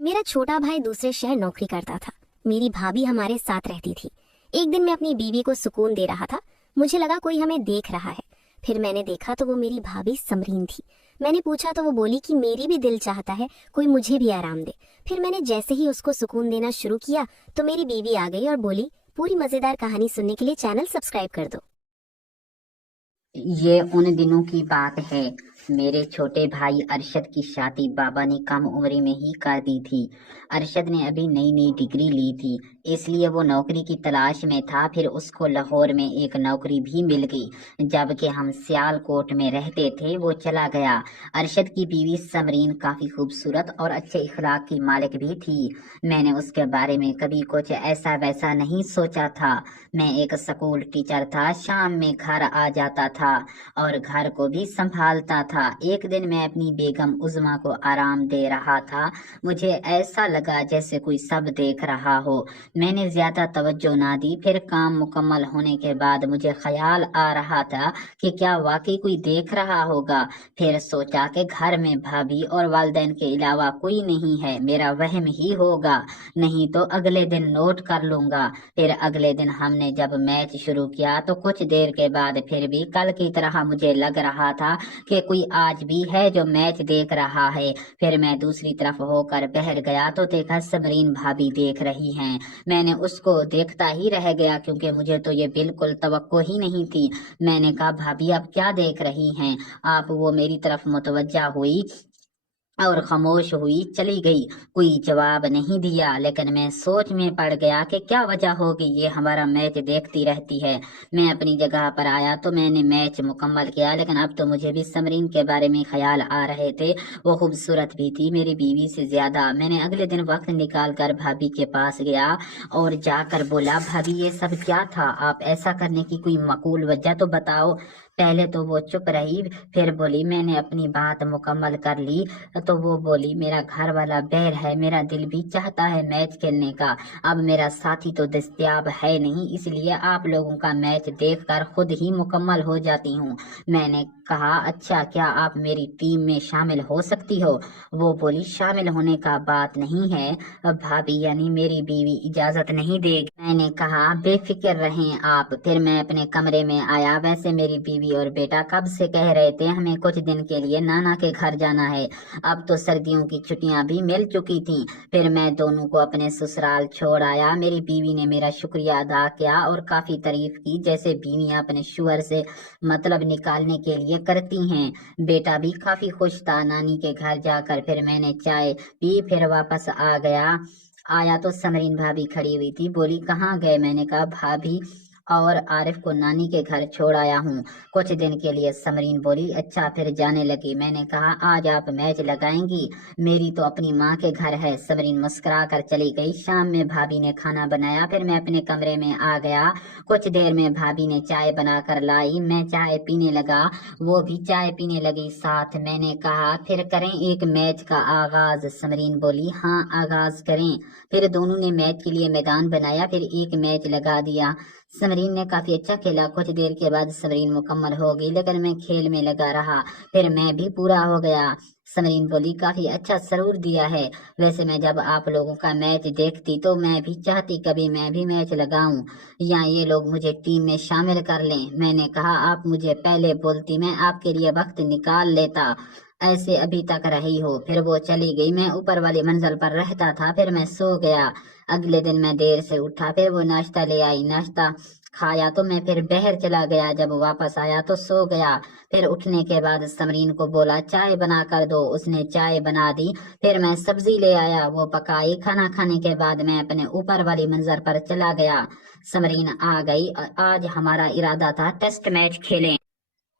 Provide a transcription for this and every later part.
मेरा छोटा भाई दूसरे शहर नौकरी करता था। मेरी भाभी हमारे साथ रहती थी। एक दिन मैं अपनी बीवी को सुकून दे रहा था। मुझे लगा कोई हमें देख रहा है। फिर मैंने देखा तो वो मेरी भाभी समरीन थी। मैंने पूछा तो वो बोली कि मेरी भी दिल चाहता है कोई मुझे भी आराम दे। फिर मैंने जैसे ही उसको सुकून देना शुरू किया तो मेरी बीवी आ गई और बोली, पूरी मजेदार कहानी सुनने के लिए चैनल सब्सक्राइब कर दो। ये उन दिनों की बात है। मेरे छोटे भाई अरशद की शादी बाबा ने कम उम्र में ही कर दी थी। अरशद ने अभी नई नई डिग्री ली थी, इसलिए वो नौकरी की तलाश में था। फिर उसको लाहौर में एक नौकरी भी मिल गई। जबकि हम सियालकोट में रहते थे, वो चला गया। अरशद की बीवी समरीन काफी खूबसूरत और अच्छे इखलाक की मालिक भी थी। मैंने उसके बारे में कभी कुछ ऐसा वैसा नहीं सोचा था। मैं एक स्कूल टीचर था, शाम में घर आ जाता था और घर को भी संभालता था। एक दिन मैं अपनी बेगम उज़मा को आराम दे रहा था। मुझे ऐसा लगा जैसे कोई सब देख रहा हो। मैंने ज्यादा तवज्जो ना दी। फिर काम मुकम्मल होने के बाद मुझे ख्याल आ रहा था कि क्या वाकई कोई देख रहा होगा। फिर सोचा कि घर में भाभी और वालिदैन के अलावा कोई नहीं है, मेरा वहम ही होगा, नहीं तो अगले दिन नोट कर लूंगा। फिर अगले दिन हमने जब मैच शुरू किया तो कुछ देर के बाद फिर भी कल की तरह मुझे लग रहा था कि कोई आज भी है जो मैच देख रहा है। फिर मैं दूसरी तरफ होकर बहर गया तो देखा समरीन भाभी देख रही हैं। मैंने उसको देखता ही रह गया क्योंकि मुझे तो ये बिल्कुल तवक्को ही नहीं थी। मैंने कहा, भाभी आप क्या देख रही हैं? आप वो मेरी तरफ मुतवज्जा हुई और खामोश हुई चली गई। कोई जवाब नहीं दिया, लेकिन मैं सोच में पड़ गया कि क्या वजह होगी ये हमारा मैच देखती रहती है। मैं अपनी जगह पर आया तो मैंने मैच मुकम्मल किया, लेकिन अब तो मुझे भी समरीन के बारे में ख्याल आ रहे थे। वो खूबसूरत भी थी, मेरी बीवी से ज्यादा। मैंने अगले दिन वक्त निकाल कर भाभी के पास गया और जाकर बोला, भाभी ये सब क्या था? आप ऐसा करने की कोई माकूल वजह तो बताओ। पहले तो वो चुप रही, फिर बोली, मैंने अपनी बात मुकम्मल कर ली। तो वो बोली, मेरा घर वाला बैर है, मेरा दिल भी चाहता है मैच खेलने का। अब मेरा साथी तो दस्तयाब है नहीं, इसलिए आप लोगों का मैच देखकर खुद ही मुकम्मल हो जाती हूँ। मैंने कहा, अच्छा क्या आप मेरी टीम में शामिल हो सकती हो? वो बोली, शामिल होने का बात नहीं है, भाभी यानी मेरी बीवी इजाजत नहीं देगी। मैंने कहा, बेफिक्र रहें आप। फिर मैं अपने कमरे में आया। वैसे मेरी बीवी और बेटा कब से कह रहे थे हमें कुछ दिन के लिए नाना के घर जाना है। अब तो सर्दियों की छुट्टियां भी मिल चुकी थीं। फिर मैं दोनों को अपने ससुराल छोड़ आया। मेरी बीवी ने मेरा शुक्रिया अदा किया और काफी तारीफ की, जैसे बीवियां अपने शुअर से मतलब निकालने के लिए करती हैं। बेटा भी काफी खुश था नानी के घर जाकर। फिर मैंने चाय पी, फिर वापस आ गया। आया तो समरीन भाभी खड़ी हुई थी। बोली, कहाँ गए? मैंने कहा, भाभी और आरिफ को नानी के घर छोड़ आया हूँ कुछ दिन के लिए। समरीन बोली, अच्छा फिर जाने लगी। मैंने कहा, आज आप मैच लगाएंगी? मेरी तो अपनी माँ के घर है। समरीन मुस्कुरा कर चली गई। शाम में भाभी ने खाना बनाया, फिर मैं अपने कमरे में आ गया। कुछ देर में भाभी ने चाय बनाकर लाई। मैं चाय पीने लगा, वो भी चाय पीने लगी साथ। मैंने कहा, फिर करें एक मैच का आगाज? समरीन बोली, हाँ आगाज करें। फिर दोनों ने मैच के लिए मैदान बनाया, फिर एक मैच लगा दिया। समरीन ने काफी अच्छा खेला। कुछ देर के बाद समरीन मुकम्मल हो गई, लेकिन मैं खेल में लगा रहा। फिर मैं भी पूरा हो गया। समरीन बोली, काफी अच्छा सरूर दिया है। वैसे मैं जब आप लोगों का मैच देखती तो मैं भी चाहती कभी मैं भी मैच लगाऊं या ये लोग मुझे टीम में शामिल कर लें। मैंने कहा, आप मुझे पहले बोलती, मैं आपके लिए वक्त निकाल लेता। ऐसे अभी तक रही हो। फिर वो चली गई। मैं ऊपर वाली मंजिल पर रहता था। फिर मैं सो गया। अगले दिन मैं देर से उठा, फिर वो नाश्ता ले आई। नाश्ता खाया तो मैं फिर बहर चला गया। जब वापस आया तो सो गया। फिर उठने के बाद समरीन को बोला, चाय बना कर दो। उसने चाय बना दी। फिर मैं सब्जी ले आया, वो पकाई। खाना खाने के बाद मैं अपने ऊपर वाली मंजिल पर चला गया। समरीन आ गई और आज हमारा इरादा था टेस्ट मैच खेलें,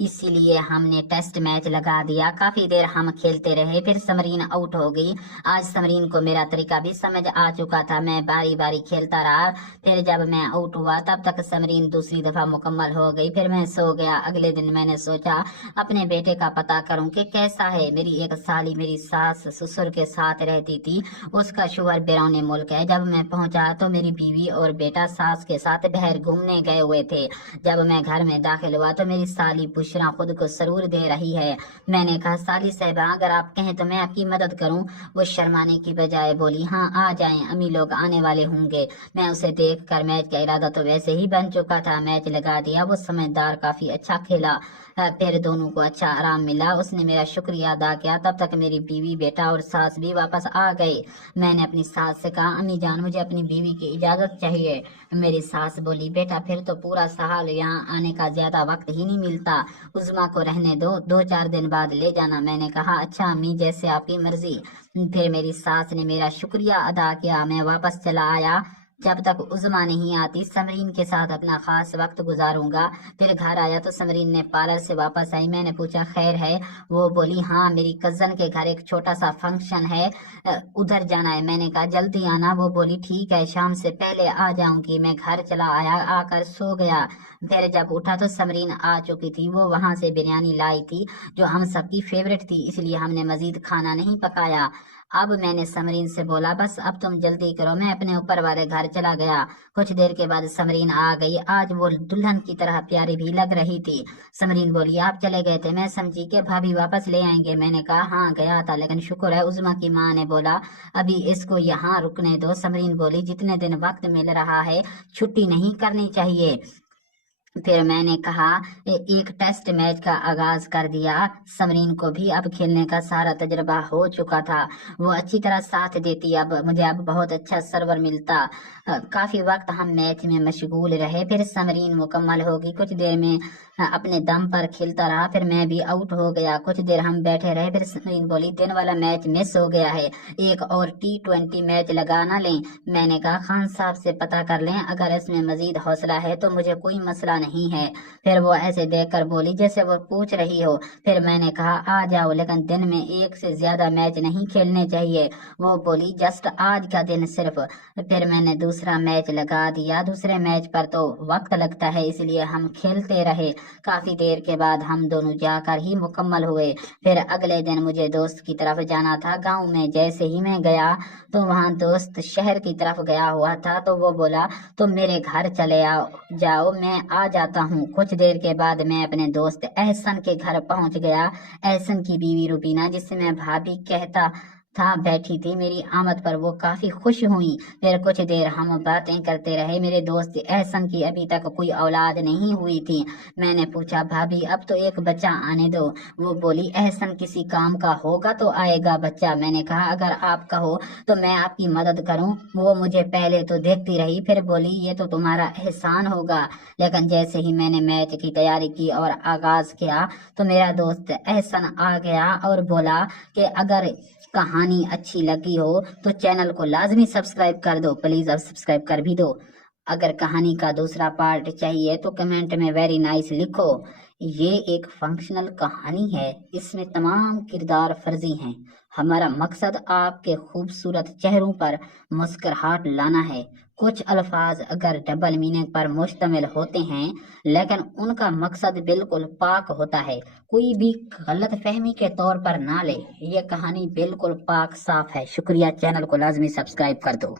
इसीलिए हमने टेस्ट मैच लगा दिया। काफी देर हम खेलते रहे, फिर समरीन आउट हो गई। आज समरीन को मेरा तरीका भी समझ आ चुका था। मैं बारी बारी खेलता रहा। फिर जब मैं आउट हुआ तब तक समरीन दूसरी दफा मुकम्मल हो गई। फिर मैं सो गया। अगले दिन मैंने सोचा अपने बेटे का पता करूं कि कैसा है। मेरी एक साली मेरी सास ससुर के साथ रहती थी, उसका शुगर बिरौने मुल्क है। जब मैं पहुंचा तो मेरी बीवी और बेटा सास के साथ बहर घूमने गए हुए थे। जब मैं घर में दाखिल हुआ तो मेरी साली पूछने बुशरा खुद को सरूर दे रही है। मैंने कहा साली साहिबा अगर आप कहें तो मैं आपकी मदद करूं। वो शर्माने की बजाय बोली हाँ आ जाएं, अम्मी लोग आने वाले होंगे। मैं उसे देख कर मैच का इरादा तो वैसे ही बन चुका था, मैच लगा दिया। वो समझदार काफी अच्छा खेला, फिर दोनों को अच्छा आराम मिला। उसने मेरा शुक्रिया अदा किया। तब तक मेरी बीवी बेटा और सास भी वापस आ गए। मैंने अपनी सास से कहा अम्मी जान मुझे अपनी बीवी की इजाजत चाहिए। मेरी सास बोली बेटा फिर तो पूरा साल यहाँ आने का ज्यादा वक्त ही नहीं मिलता, उज़्मा को रहने दो, 2-4 दिन बाद ले जाना। मैंने कहा अच्छा अम्मी जैसे आपकी मर्जी। फिर मेरी सास ने मेरा शुक्रिया अदा किया। मैं वापस चला आया। जब तक उज़्मा नहीं आती समरीन के साथ अपना खास वक्त गुजारूंगा। फिर घर आया तो समरीन ने पार्लर से वापस आई। मैंने पूछा खैर है? वो बोली हाँ मेरी कजन के घर एक छोटा सा फंक्शन है, उधर जाना है। मैंने कहा जल्दी आना। वो बोली ठीक है शाम से पहले आ जाऊंगी। मैं घर चला आया, आकर सो गया। फिर जब उठा तो समरीन आ चुकी थी। वो वहां से बिरयानी लाई थी जो हम सबकी फेवरेट थी, इसलिए हमने मजीद खाना नहीं पकाया। अब मैंने समरीन से बोला बस अब तुम जल्दी करो। मैं अपने ऊपर वाले घर चला गया। कुछ देर के बाद समरीन आ गई। आज वो दुल्हन की तरह प्यारी भी लग रही थी। समरीन बोली आप चले गए थे? मैं समझी कि भाभी वापस ले आएंगे। मैंने कहा हाँ गया था, लेकिन शुक्र है उज़्मा की माँ ने बोला अभी इसको यहाँ रुकने दो। समरीन बोली जितने दिन वक्त मिल रहा है छुट्टी नहीं करनी चाहिए। फिर मैंने कहा एक टेस्ट मैच का आगाज कर दिया। समरीन को भी अब खेलने का सारा तजर्बा हो चुका था, वो अच्छी तरह साथ देती। अब मुझे अब बहुत अच्छा सर्वर मिलता। काफी वक्त हम मैच में मशगूल रहे। फिर समरीन मुकम्मल होगी, कुछ देर में अपने दम पर खेलता रहा। फिर मैं भी आउट हो गया। कुछ देर हम बैठे रहे। फिर समरीन बोली दिन वाला मैच मिस हो गया है, एक और T20 मैच लगा ना लें? मैंने कहा खान साहब से पता कर लें, अगर इसमें मजीद हौसला है तो मुझे कोई मसला नहीं है। फिर वो ऐसे देखकर बोली जैसे वो पूछ रही हो। फिर मैंने कहा आ जाओ, लेकिन दिन में एक से ज्यादा मैच नहीं खेलने चाहिए। वो बोली जस्ट आज का दिन सिर्फ। फिर मैंने दूसरा मैच लगा दिया। दूसरे मैच पर तो वक्त लगता है, इसलिए हम खेलते रहे। काफी देर के बाद हम दोनों जाकर ही मुकम्मल हुए। फिर अगले दिन मुझे दोस्त की तरफ जाना था गांव में। जैसे ही मैं गया तो वहाँ दोस्त शहर की तरफ गया हुआ था, तो वो बोला तुम मेरे घर चले जाओ, मैं आ जाता हूँ। कुछ देर के बाद मैं अपने दोस्त एहसन के घर पहुंच गया। एहसन की बीवी रुबीना, जिसे मैं भाभी कहता था, बैठी थी। मेरी आमद पर वो काफी खुश हुई। फिर कुछ देर हम बातें करते रहे। मेरे दोस्त एहसन की अभी तक कोई औलाद नहीं हुई थी। मैंने पूछा भाभी अब तो एक बच्चा आने दो। वो बोली एहसन किसी काम का होगा तो आएगा बच्चा। मैंने कहा अगर आप कहो तो मैं आपकी मदद करूं। वो मुझे पहले तो देखती रही, फिर बोली ये तो तुम्हारा एहसान होगा। लेकिन जैसे ही मैंने मैच की तैयारी की और आगाज किया तो मेरा दोस्त एहसन आ गया और बोला कि अगर कहानी अच्छी लगी हो तो चैनल को लाजमी सब्सक्राइब कर दो। प्लीज अब सब्सक्राइब कर भी दो। अगर कहानी का दूसरा पार्ट चाहिए तो कमेंट में वेरी नाइस लिखो। ये एक फंक्शनल कहानी है, इसमें तमाम किरदार फर्जी हैं। हमारा मकसद आपके खूबसूरत चेहरों पर मुस्कुराहट लाना है। कुछ अल्फाज अगर डबल मीनिंग पर मुश्तमिल होते हैं, लेकिन उनका मकसद बिल्कुल पाक होता है। कोई भी गलत फहमी के तौर पर ना ले। ये कहानी बिल्कुल पाक साफ है। शुक्रिया, चैनल को लाजमी सब्सक्राइब कर दो।